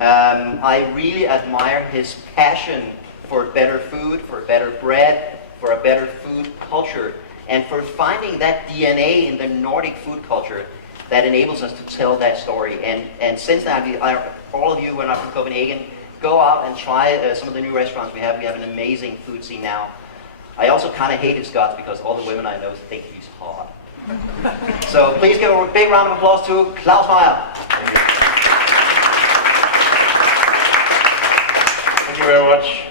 I really admire his passion for better food, for better bread, for a better food culture, and for finding that DNA in the Nordic food culture that enables us to tell that story. And since then, all of you who are not from Copenhagen, go out and try some of the new restaurants we have. We have an amazing food scene now. I also kind of hated Scots because all the women I know think he's hot. So please give a big round of applause to Klaus Meyer. Thank you very much.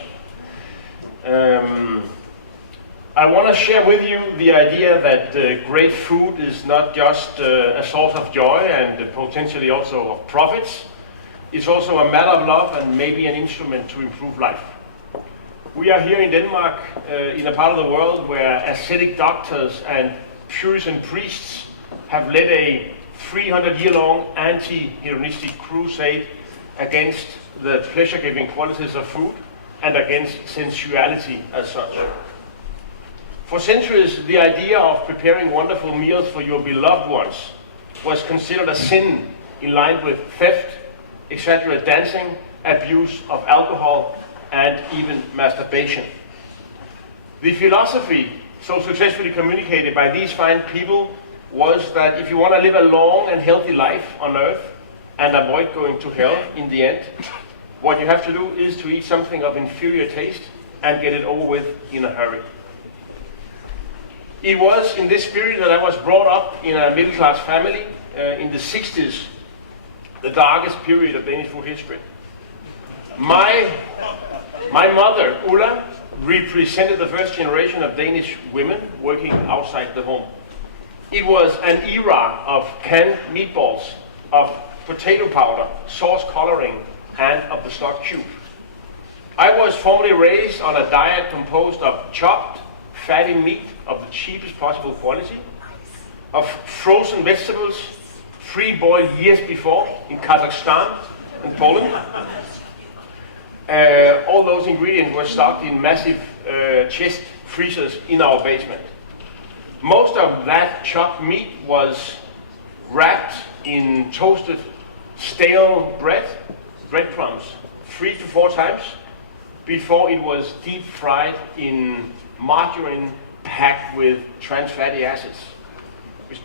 I want to share with you the idea that great food is not just a source of joy and potentially also of profits. It's also a matter of love and maybe an instrument to improve life. We are here in Denmark, in a part of the world where ascetic doctors and Puritan priests have led a 300-year-long anti-hedonistic crusade against the pleasure-giving qualities of food and against sensuality as such. For centuries, the idea of preparing wonderful meals for your beloved ones was considered a sin in line with theft, exaggerated dancing, abuse of alcohol, and even masturbation. The philosophy so successfully communicated by these fine people was that if you want to live a long and healthy life on earth and avoid going to hell in the end, what you have to do is to eat something of inferior taste and get it over with in a hurry. It was in this spirit that I was brought up in a middle-class family in the 60s, the darkest period of Danish food history. My mother, Ulla, represented the first generation of Danish women working outside the home. It was an era of canned meatballs, of potato powder, sauce coloring, and of the stock cube. I was formerly raised on a diet composed of chopped, fatty meat of the cheapest possible quality, of frozen vegetables, pre-boiled years before in Kazakhstan and Poland. All those ingredients were stocked in massive chest freezers in our basement. Most of that chopped meat was wrapped in toasted stale breadcrumbs 3 to 4 times before it was deep fried in margarine packed with trans fatty acids. We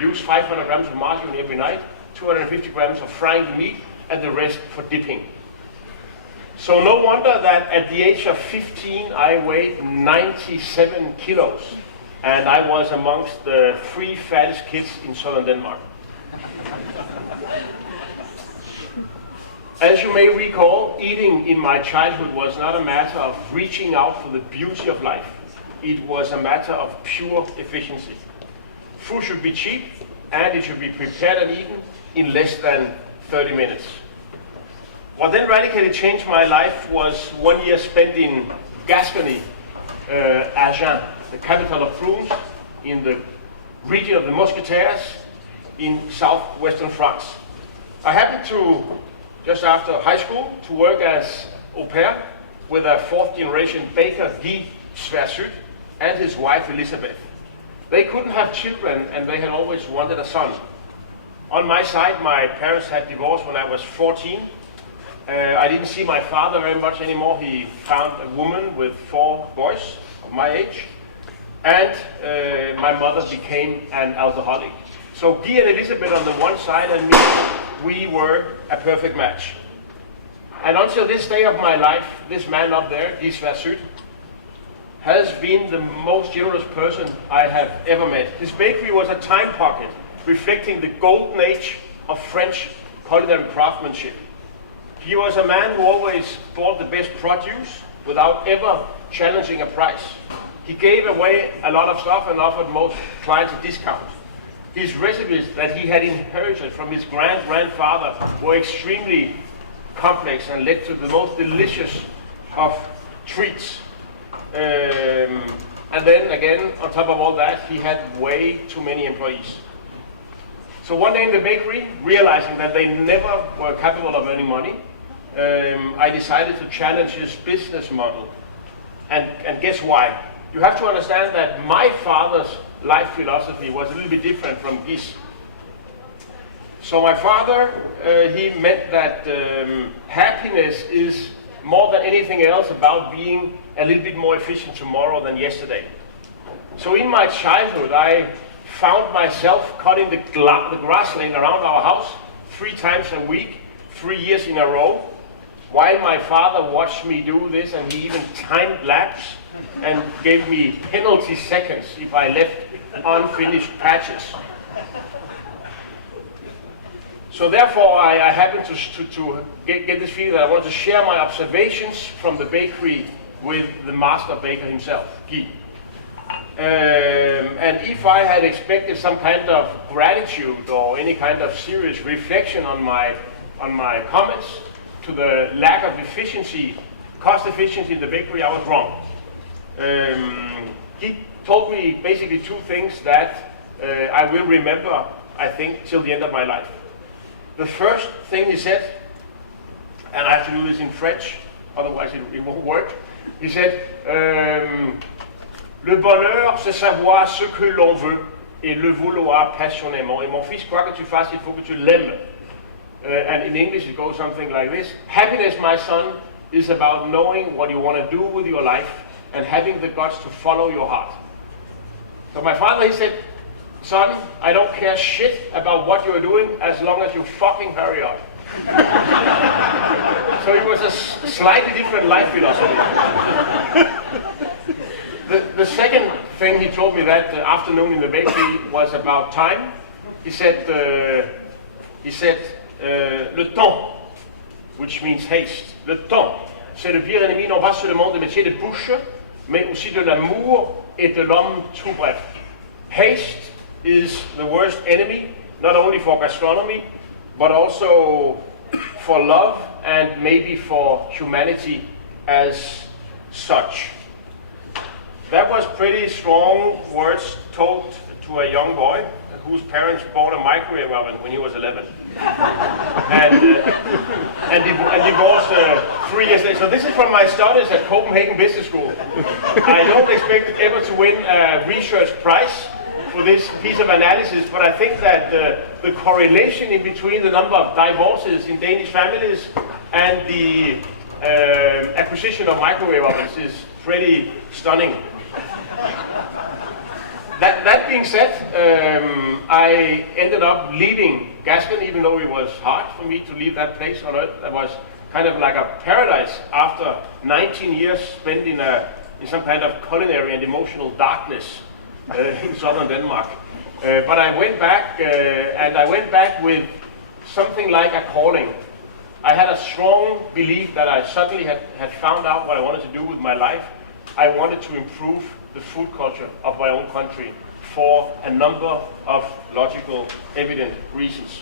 used 500 grams of margarine every night, 250 grams of frying the meat, and the rest for dipping. So no wonder that at the age of 15 I weighed 97 kilos, and I was amongst the 3 fattest kids in southern Denmark. As you may recall, eating in my childhood was not a matter of reaching out for the beauty of life. It was a matter of pure efficiency. Food should be cheap, and it should be prepared and eaten in less than 30 minutes. What then radically changed my life was 1 year spent in Gascony, Agen, the capital of prunes, in the region of the Musketeers in southwestern France. I happened to, just after high school, to work as au pair with a 4th generation baker, Guy Sversud, and his wife Elizabeth. They couldn't have children, and they had always wanted a son. On my side, my parents had divorced when I was 14. I didn't see my father very much anymore. He found a woman with 4 boys of my age, and my mother became an alcoholic. So Guy and Elizabeth on the one side and me, we were a perfect match. And until this day of my life, this man up there, Guy Sversud, has been the most generous person I have ever met. His bakery was a time pocket reflecting the golden age of French culinary craftsmanship. He was a man who always bought the best produce without ever challenging a price. He gave away a lot of stuff and offered most clients a discount. His recipes that he had inherited from his grandfather were extremely complex and led to the most delicious of treats. And then again, on top of all that, he had way too many employees. So one day in the bakery, realizing that they never were capable of earning money, I decided to challenge his business model. And guess why? You have to understand that my father's life philosophy was a little bit different from Guy's. So my father, he meant that happiness is more than anything else about being a little bit more efficient tomorrow than yesterday. So in my childhood, I found myself cutting the grass lane around our house 3 times a week, 3 years in a row, while my father watched me do this, and he even timed laps and gave me penalty seconds if I left unfinished patches. So therefore, I happened to get this feeling that I wanted to share my observations from the bakery with the master baker himself, Guy. And if I had expected some kind of gratitude or any kind of serious reflection on my comments to the lack of efficiency, cost efficiency in the bakery, I was wrong. He told me basically 2 things that I will remember, I think, till the end of my life. The first thing he said, and I have to do this in French, otherwise it won't work. He said, le bonheur, c'est savoir ce que l'on veut et le vouloir passionnément. Et mon fils, quoi que tu fasses, il faut que tu l'aimes. And in English it goes something like this. Happiness, my son, is about knowing what you want to do with your life and having the guts to follow your heart. So my father, he said, son, I don't care shit about what you're doing as long as you fucking hurry up. So it was a slightly different life philosophy. The second thing he told me that afternoon in the bakery was about time. He said, le temps, which means haste. Le temps, c'est le pire ennemi non pas seulement des métiers de bouche, mais aussi de l'amour et de l'homme tout bref. Haste is the worst enemy, not only for gastronomy, but also for love and maybe for humanity as such. That was pretty strong words told to a young boy whose parents bought a microwave oven when he was 11. and divorced 3 years later. So this is from my studies at Copenhagen Business School. I don't expect ever to win a research prize for this piece of analysis, but I think that the correlation in between the number of divorces in Danish families and the acquisition of microwave ovens is pretty stunning. That being said, I ended up leaving Gascony, even though it was hard for me to leave that place on earth. That was kind of like a paradise after 19 years spent in some kind of culinary and emotional darkness in southern Denmark. But I went back, and I went back with something like a calling. I had a strong belief that I suddenly had found out what I wanted to do with my life. I wanted to improve the food culture of my own country for a number of logical, evident reasons.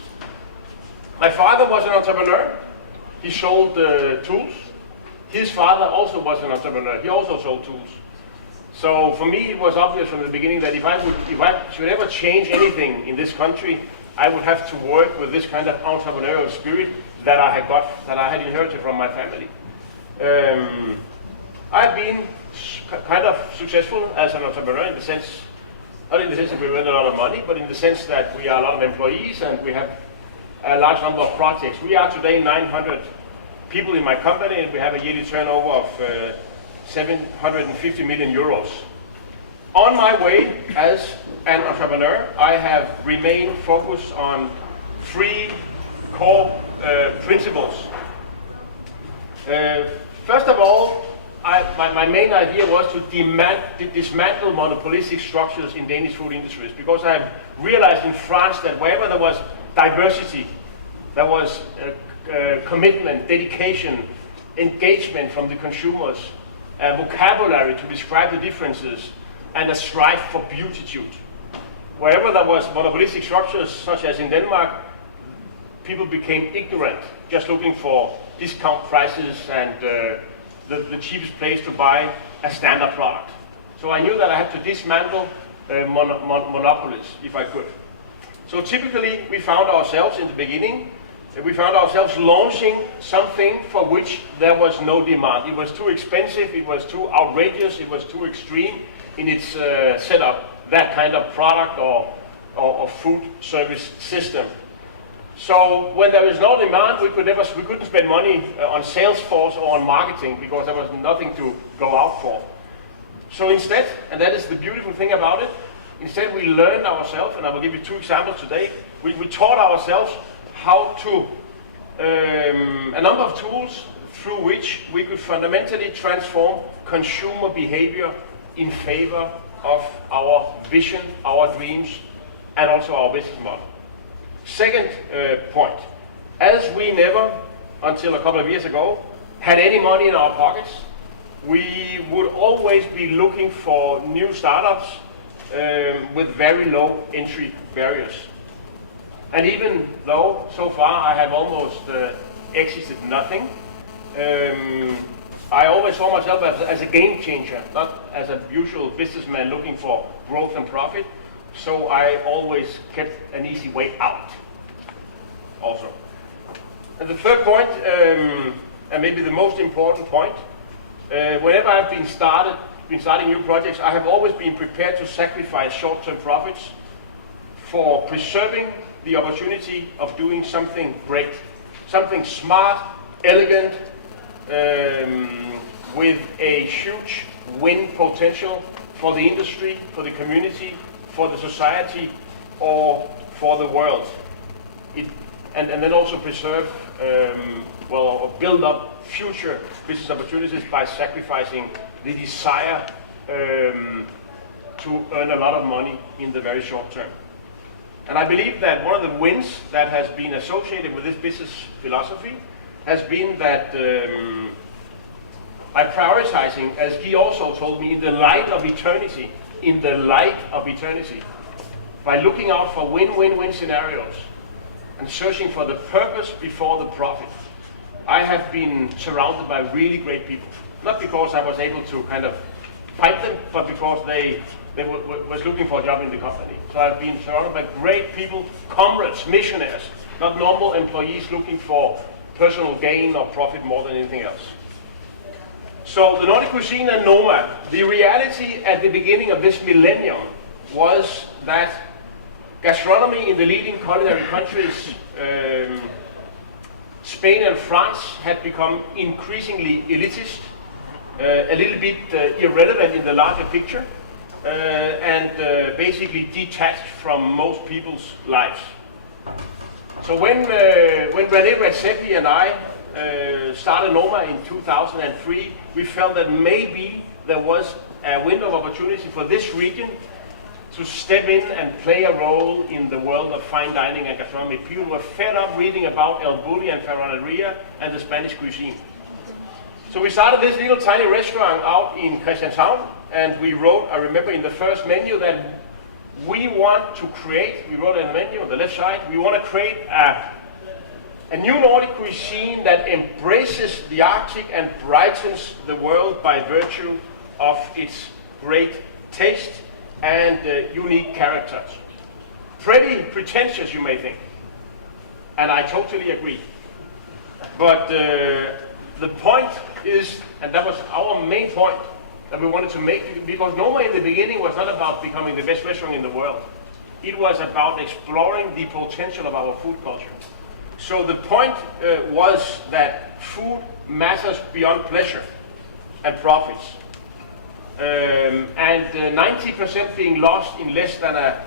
My father was an entrepreneur. He sold tools. His father also was an entrepreneur. He also sold tools. So for me, it was obvious from the beginning that if I should ever change anything in this country, I would have to work with this kind of entrepreneurial spirit that I had inherited from my family. I've been kind of successful as an entrepreneur in the sense, not in the sense that we earn a lot of money, but in the sense that we are a lot of employees and we have a large number of projects. We are today 900 people in my company, and we have a yearly turnover of 750 million euros. On my way as an entrepreneur, I have remained focused on 3 core principles. First of all, my main idea was to dismantle monopolistic structures in Danish food industries, because I have realized in France that wherever there was diversity, there was commitment, dedication, engagement from the consumers, vocabulary to describe the differences, and a strive for beautitude. Wherever there was monopolistic structures, such as in Denmark, people became ignorant, just looking for discount prices and the cheapest place to buy a standard product. So I knew that I had to dismantle monopolies if I could. So typically we found ourselves in the beginning, we found ourselves launching something for which there was no demand. It was too expensive, it was too outrageous, it was too extreme in its setup, that kind of product or food service system. So when there is no demand, we couldn't spend money on sales force or on marketing because there was nothing to go out for. So instead, and that is the beautiful thing about it, instead we learned ourselves, and I will give you 2 examples today. We taught ourselves how to, a number of tools through which we could fundamentally transform consumer behavior in favor of our vision, our dreams, and also our business model. Second point, as we never, until a couple of years ago, had any money in our pockets, we would always be looking for new startups with very low entry barriers. And even though so far I have almost exited nothing, I always saw myself as a game changer, not as a usual businessman looking for growth and profit. So I always kept an easy way out also. And the third point, and maybe the most important point, whenever I've been starting new projects, I have always been prepared to sacrifice short-term profits for preserving the opportunity of doing something great, something smart, elegant, with a huge win potential for the industry, for the community, for the society, or for the world. And then also preserve, or build up future business opportunities by sacrificing the desire to earn a lot of money in the very short term. And I believe that one of the wins that has been associated with this business philosophy has been that by prioritizing, as Guy also told me, in the light of eternity, by looking out for win-win-win scenarios and searching for the purpose before the profit, I have been surrounded by really great people. Not because I was able to kind of fight them, but because they was looking for a job in the company. So I've been surrounded by great people, comrades, missionaries, not normal employees looking for personal gain or profit more than anything else. So the Nordic cuisine and Noma, the reality at the beginning of this millennium was that gastronomy in the leading culinary countries, Spain and France, had become increasingly elitist, a little bit irrelevant in the larger picture, and basically detached from most people's lives. So when René Redzepi and I started Noma in 2003, we felt that maybe there was a window of opportunity for this region to step in and play a role in the world of fine dining and gastronomy. People were fed up reading about El Bulli and Ferraneria and the Spanish cuisine. So we started this little tiny restaurant out in Christianshavn, and we wrote, I remember in the first menu, that we want to create, we wrote in the menu on the left side, we want to create a new Nordic cuisine that embraces the Arctic and brightens the world by virtue of its great taste and unique characters. Pretty pretentious, you may think, and I totally agree. But the point is, and that was our main point that we wanted to make, because Noma in the beginning was not about becoming the best restaurant in the world. It was about exploring the potential of our food culture. So the point was that food matters beyond pleasure and profits. And 90% being lost in less than a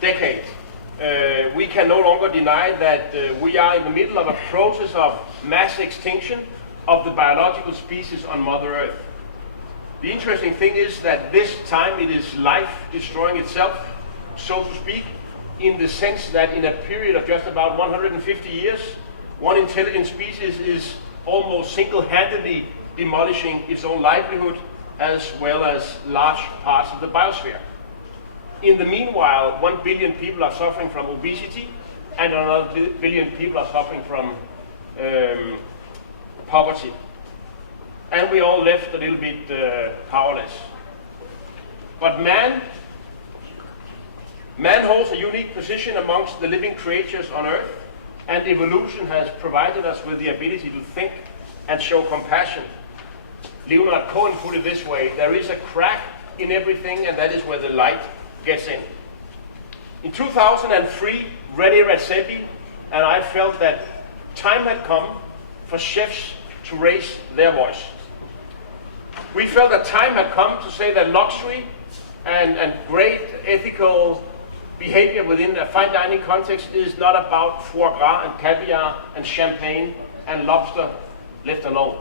decade. We can no longer deny that we are in the middle of a process of mass extinction of the biological species on Mother Earth. The interesting thing is that this time it is life destroying itself, so to speak, in the sense that in a period of just about 150 years, one intelligent species is almost single-handedly demolishing its own livelihood as well as large parts of the biosphere. In the meanwhile, 1 billion people are suffering from obesity, and another billion people are suffering from poverty. And we all left a little bit powerless. But man holds a unique position amongst the living creatures on Earth, and evolution has provided us with the ability to think and show compassion. Leonard Cohen put it this way: there is a crack in everything, and that is where the light gets in. In 2003, René Redzepi and I felt that time had come for chefs to raise their voice. We felt that time had come to say that luxury and great ethical behavior within a fine dining context is not about foie gras and caviar and champagne and lobster left alone.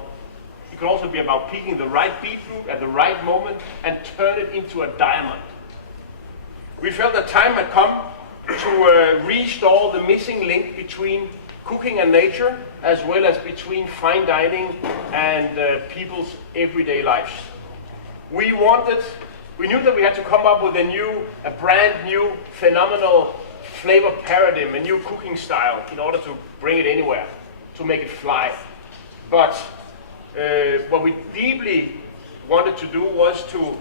It can also be about picking the right beetroot at the right moment and turn it into a diamond. We felt that time had come to restore the missing link between cooking and nature, as well as between fine dining and people's everyday lives. We knew that we had to come up with a brand new, phenomenal flavor paradigm, a new cooking style, in order to bring it anywhere, to make it fly. But what we deeply wanted to do was to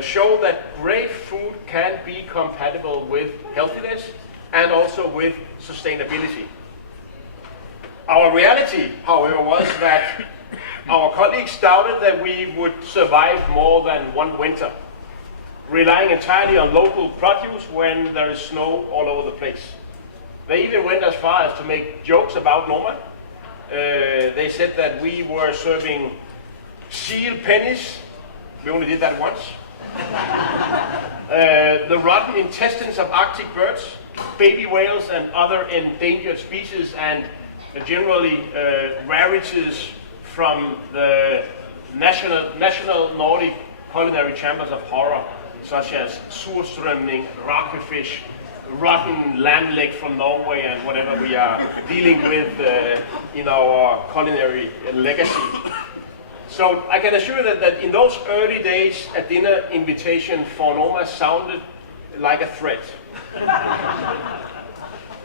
show that great food can be compatible with healthiness and also with sustainability. Our reality, however, was that our colleagues doubted that we would survive more than one winter, relying entirely on local produce when there is snow all over the place. They even went as far as to make jokes about Norma. They said that we were serving seal pennies. We only did that once. The rotten intestines of Arctic birds, baby whales and other endangered species, and generally rarities from the national Nordic culinary chambers of horror, such as surströmming, rakefish, rotten lamb leg from Norway, and whatever we are dealing with in our culinary legacy. So I can assure you that in those early days, a dinner invitation for Norma sounded like a threat.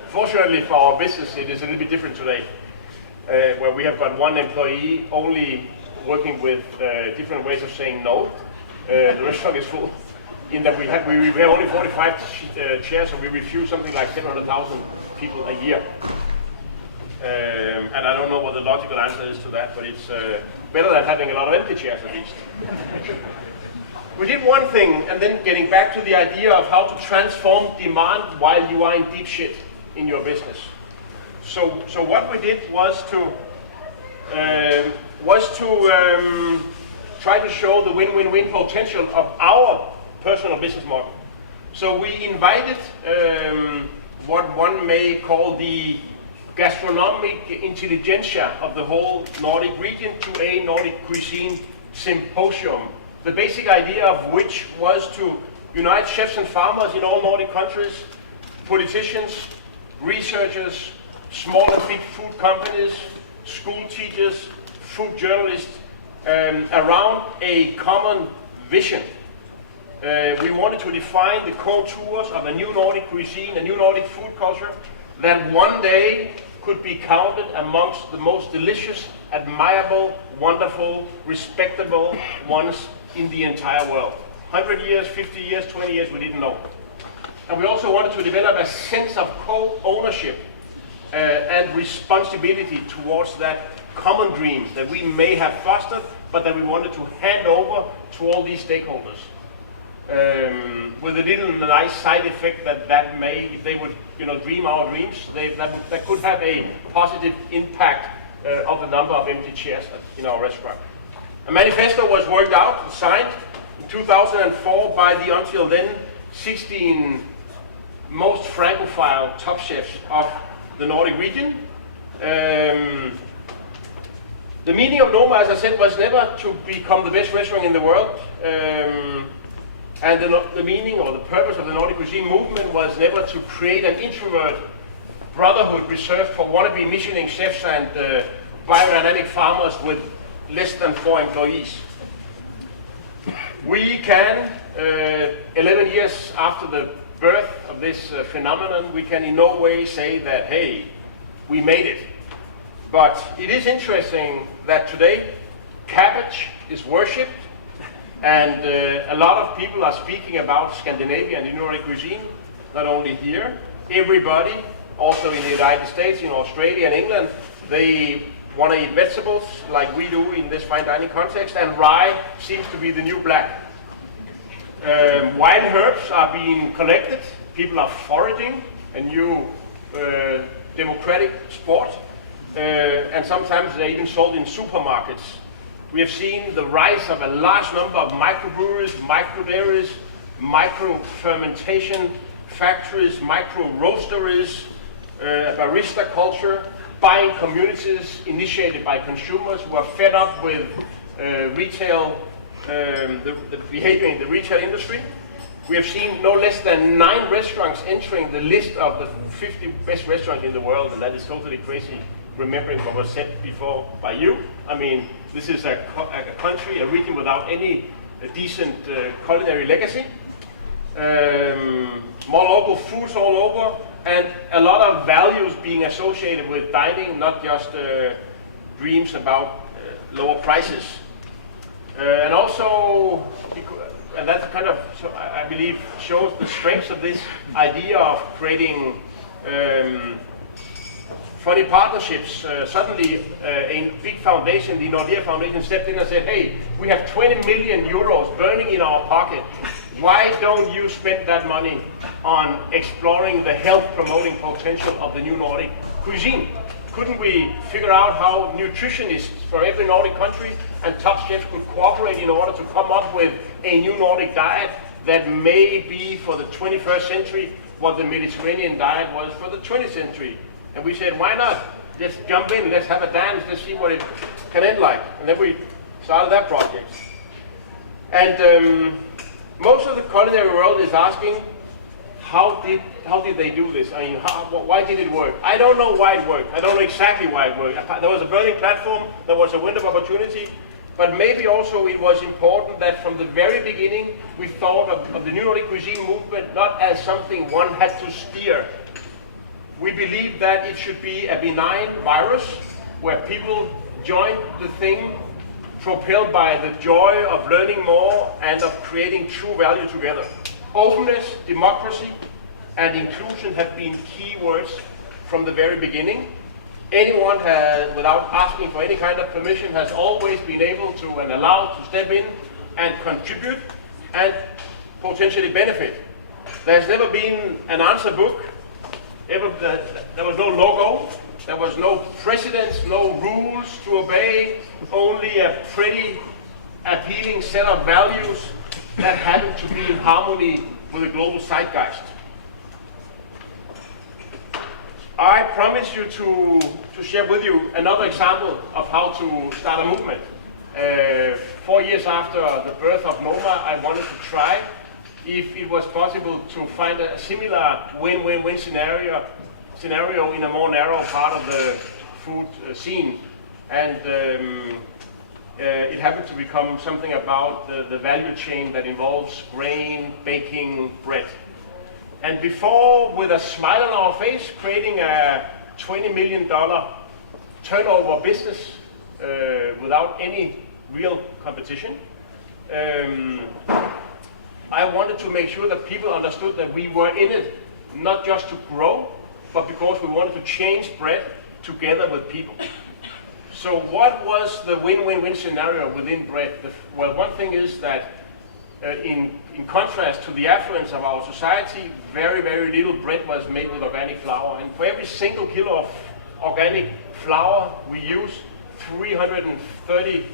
Fortunately for our business, it is a little bit different today, where we have got one employee only working with different ways of saying no. The restaurant is full, in that we have only 45 chairs, so we refuse something like 700,000 people a year. And I don't know what the logical answer is to that, but it's better than having a lot of empty chairs at least. We did one thing, and then getting back to the idea of how to transform demand while you are in deep shit in your business. So what we did was to try to show the win-win-win potential of our personal business model. So we invited what one may call the gastronomic intelligentsia of the whole Nordic region to a Nordic cuisine symposium. The basic idea of which was to unite chefs and farmers in all Nordic countries, politicians, researchers, small and big food companies, school teachers, food journalists, around a common vision. We wanted to define the contours of a new Nordic cuisine, a new Nordic food culture that one day could be counted amongst the most delicious, admirable, wonderful, respectable ones in the entire world. 100 years, 50 years, 20 years, we didn't know. And we also wanted to develop a sense of co-ownership and responsibility towards that common dream that we may have fostered, but that we wanted to hand over to all these stakeholders. With a little nice side effect that may, if they would dream our dreams, that could have a positive impact of the number of empty chairs in our restaurant. A manifesto was worked out and signed in 2004 by the until then 16 most Francophile top chefs of the Nordic region. The meaning of Noma, as I said, was never to become the best restaurant in the world. And the meaning or the purpose of the Nordic cuisine movement was never to create an introvert brotherhood reserved for wannabe Michelin chefs and biodynamic farmers with less than 4 employees. We can, 11 years after the birth of this phenomenon, we can in no way say that, hey, we made it. But it is interesting that today cabbage is worshipped, and a lot of people are speaking about Scandinavia and the Nordic cuisine, not only here. Everybody, also in the United States, in Australia and England, they want to eat vegetables like we do in this fine dining context, and rye seems to be the new black. Wild herbs are being collected. People are foraging, a new democratic sport, and sometimes they're even sold in supermarkets. We have seen the rise of a large number of microbreweries, microdairies, micro-fermentation factories, micro-roasteries, barista culture, buying communities initiated by consumers who are fed up with retail, the behavior in the retail industry. We have seen no less than 9 restaurants entering the list of the 50 best restaurants in the world, and that is totally crazy, remembering what was said before by you. I mean, this is a country, a region without any decent culinary legacy. More local foods all over, and a lot of values being associated with dining, not just dreams about lower prices. And also, and that kind of, I believe, shows the strengths of this idea of creating funny partnerships. Suddenly, a big foundation, the Nordic Foundation, stepped in and said, hey, we have 20 million euros burning in our pocket. Why don't you spend that money on exploring the health-promoting potential of the new Nordic cuisine? Couldn't we figure out how nutritionists for every Nordic country and top chefs could cooperate in order to come up with a new Nordic diet that may be for the 21st century what the Mediterranean diet was for the 20th century? And we said, why not? Let's jump in, let's have a dance, let's see what it can end like. And then we started that project. And most of the culinary world is asking, how did they do this? I mean, why did it work? I don't know why it worked. I don't know exactly why it worked. There was a burning platform, there was a window of opportunity, but maybe also it was important that from the very beginning we thought of the new Nordic cuisine movement not as something one had to steer. We believed that it should be a benign virus where people join the thing propelled by the joy of learning more and of creating true value together. Openness, democracy, and inclusion have been key words from the very beginning. Anyone has, without asking for any kind of permission, has always been able to and allowed to step in and contribute and potentially benefit. There's never been an answer book. There was no logo. There was no precedents, no rules to obey, only a pretty appealing set of values that happened to be in harmony with the global zeitgeist. I promise you to share with you another example of how to start a movement. 4 years after the birth of MoMA, I wanted to try if it was possible to find a similar win-win-win scenario in a more narrow part of the food scene. And it happened to become something about the value chain that involves grain, baking, bread. And before, with a smile on our face, creating a $20 million turnover business without any real competition, I wanted to make sure that people understood that we were in it not just to grow, but because we wanted to change bread together with people. So what was the win-win-win scenario within bread? Well, one thing is that in contrast to the affluence of our society, very, very little bread was made with organic flour. And for every single kilo of organic flour, we use 330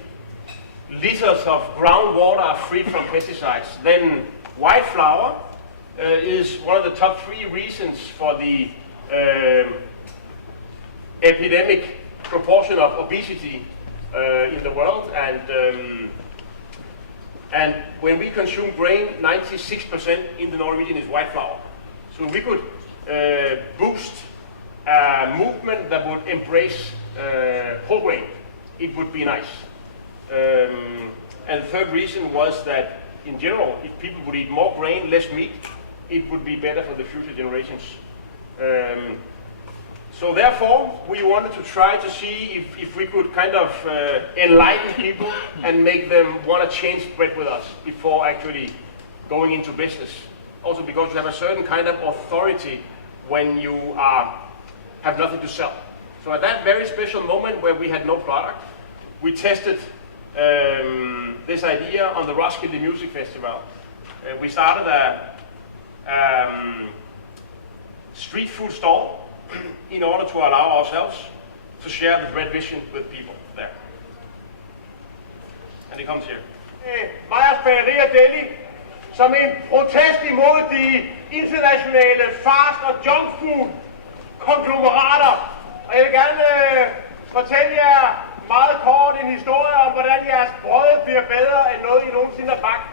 liters of groundwater free from pesticides. Then white flour is one of the top 3 reasons for the epidemic proportion of obesity in the world. And when we consume grain, 96% in the Nordic region is white flour. So we could boost a movement that would embrace whole grain. It would be nice. And the third reason was that, in general, if people would eat more grain, less meat, it would be better for the future generations. So therefore, we wanted to try to see if we could kind of enlighten people and make them want to change bread with us before actually going into business. Also because you have a certain kind of authority when you have nothing to sell. So at that very special moment where we had no product, we tested this idea on the Roskilde Music Festival. We started a street food stall in order to allow ourselves to share the bread vision with people there. And it comes here. Meyers Bageri og Deli, som en protest imod de internationale fast- og junkfood konglomerater. Og jeg vil gerne fortælle jer meget kort en historie om, hvordan jeres brød bliver bedre end noget, I nogensinde har bagt.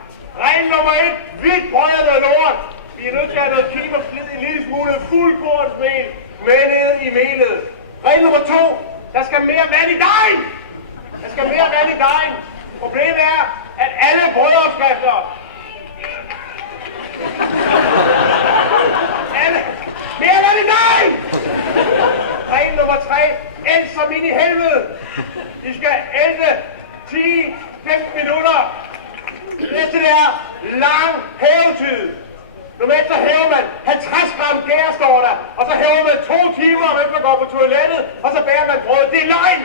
Regel nummer 1. Hvidt brød er noget lort. Vi er nødt til at have noget krim og en lille smule fuldkornsmel med ned i melet. Regel nummer 2. Der skal mere vand i dejen. Der skal mere vand i dejen. Problemet er, at alle brødopskrifter... Mere vand i dejen! Regel nummer 3. Æld som ind i helvede. I skal ælte 10-15 minutter. Næste der lang hævetid. Normalt så hæver man 50 gram gær, står der. Og så hæver man 2 timer, mens man går på toilettet. Og så bærer man brød. Det er løgn!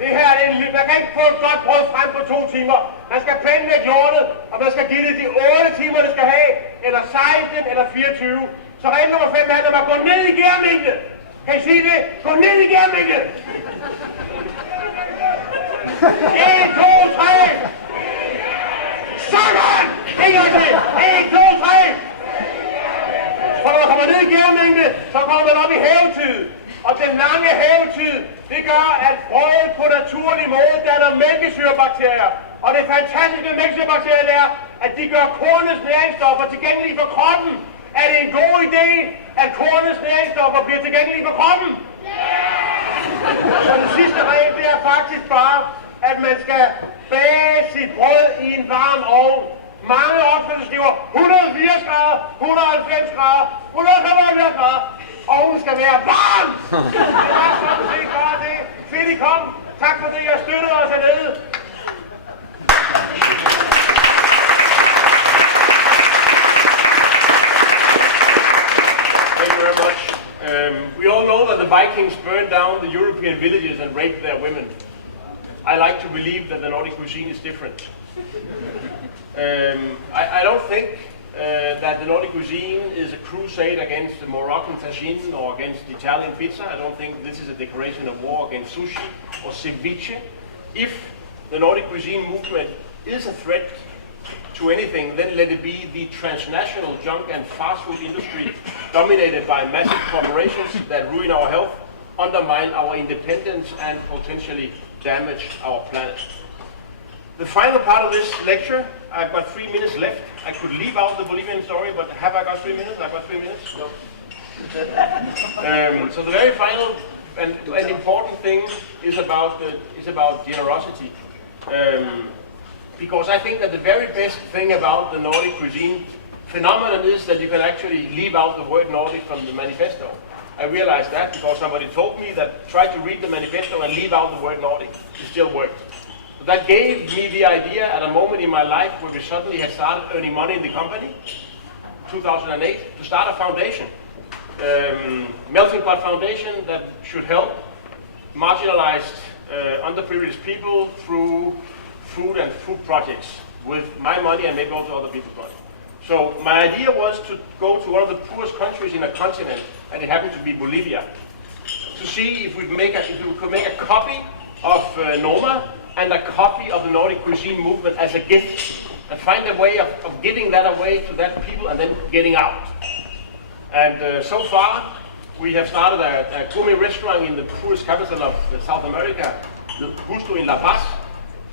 Det her, man kan ikke få et godt brød frem på 2 timer. Man skal planlægge lortet, og man skal give det de 8 timer, det skal have. Eller 16 eller 24. Så regel nummer 5 er, når man går ned i gærmængde. Kan I sige det? Gå ned i gærmængde! 1, 2, 3! Sådan! En gang til! 1, 2, 3! For når man kommer ned i gærmængde, så kommer man op i hævetid. Og den lange hævetid, det gør, at brødet på naturlig måde danner mælkesyrebakterier. Og det fantastiske med mælkesyrebakterier er, at de gør kornets næringsstoffer tilgængelige for kroppen. Er det en god idé, at kornets næringsstoffer bliver tilgængelige for kroppen? Og den sidste regel, det er faktisk bare, at man skal bage sit brød i en varm ovn. Mange opskrifter skriver 180 grader, 190 grader, 175 grader. Ovnen skal være varm! Det var sådan set bare det. Fedt, I kom. Tak fordi I har støttet os hernede. Thank you very much. We all know that the Vikings burned down the European villages and raped their women. I like to believe that the Nordic cuisine is different. I don't think that the Nordic cuisine is a crusade against the Moroccan tagine or against Italian pizza. I don't think this is a declaration of war against sushi or ceviche. If the Nordic cuisine movement is a threat to anything, then let it be the transnational junk and fast food industry dominated by massive corporations that ruin our health, undermine our independence and potentially damage our planet. The final part of this lecture, I've got 3 minutes left. I could leave out the Bolivian story, but have I got 3 minutes? I've got 3 minutes? No. So the very final and important thing is about generosity. Because I think that the very best thing about the Nordic cuisine phenomenon is that you can actually leave out the word Nordic from the manifesto. I realized that because somebody told me that try to read the manifesto and leave out the word Nordic. It still worked. So that gave me the idea at a moment in my life where we suddenly had started earning money in the company, 2008, to start a foundation, Melting Pot Foundation, that should help marginalized, underprivileged people through food and food projects with my money and maybe also other people's money. So my idea was to go to one of the poorest countries in a continent, and it happened to be Bolivia, to see if we could make a copy of Noma and a copy of the Nordic cuisine movement as a gift, and find a way of giving that away to that people and then getting out. And so far, we have started a gourmet restaurant in the poorest capital of South America, the Justo in La Paz,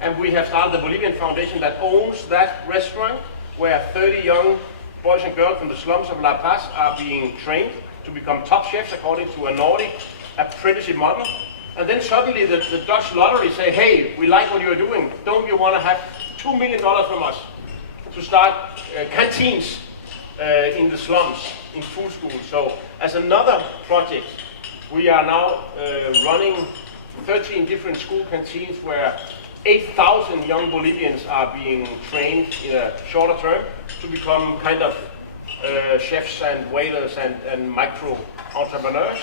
and we have started the Bolivian Foundation that owns that restaurant, where 30 young boys and girls from the slums of La Paz are being trained to become top chefs according to a Nordic apprenticeship model. And then suddenly the Dutch lottery say, hey, we like what you're doing. Don't you want to have $2 million from us to start canteens in the slums, in food schools? So as another project, we are now running 13 different school canteens where 8,000 young Bolivians are being trained in a shorter term to become kind of chefs and waiters and micro entrepreneurs.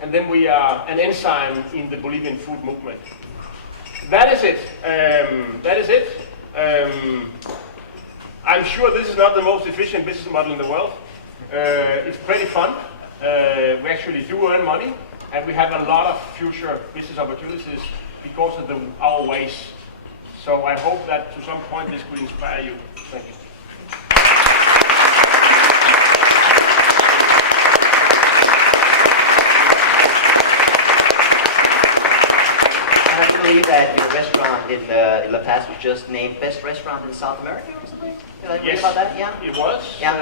And then we are an enzyme in the Bolivian food movement. That is it. I'm sure this is not the most efficient business model in the world. It's pretty fun. We actually do earn money, and we have a lot of future business opportunities because of our ways. So I hope that to some point this could inspire you. Thank you. I believe that your restaurant in La Paz was just named best restaurant in South America or something? Did I read about that? Yeah. It was. Yeah.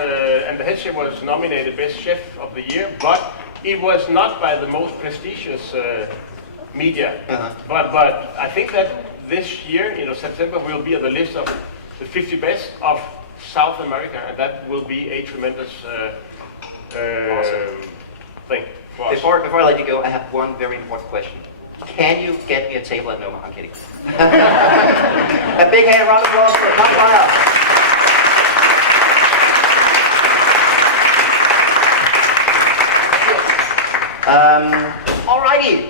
And the head chef was nominated best chef of the year, but it was not by the most prestigious media. But I think that this year, September, will be on the list of the 50 best of South America, and that will be a tremendous Awesome. thing for us. Before I let you go, I have one very important question. Can you get me a table at Noma? I'm kidding. A big hand, round of applause for Klaus Meyer. Alrighty,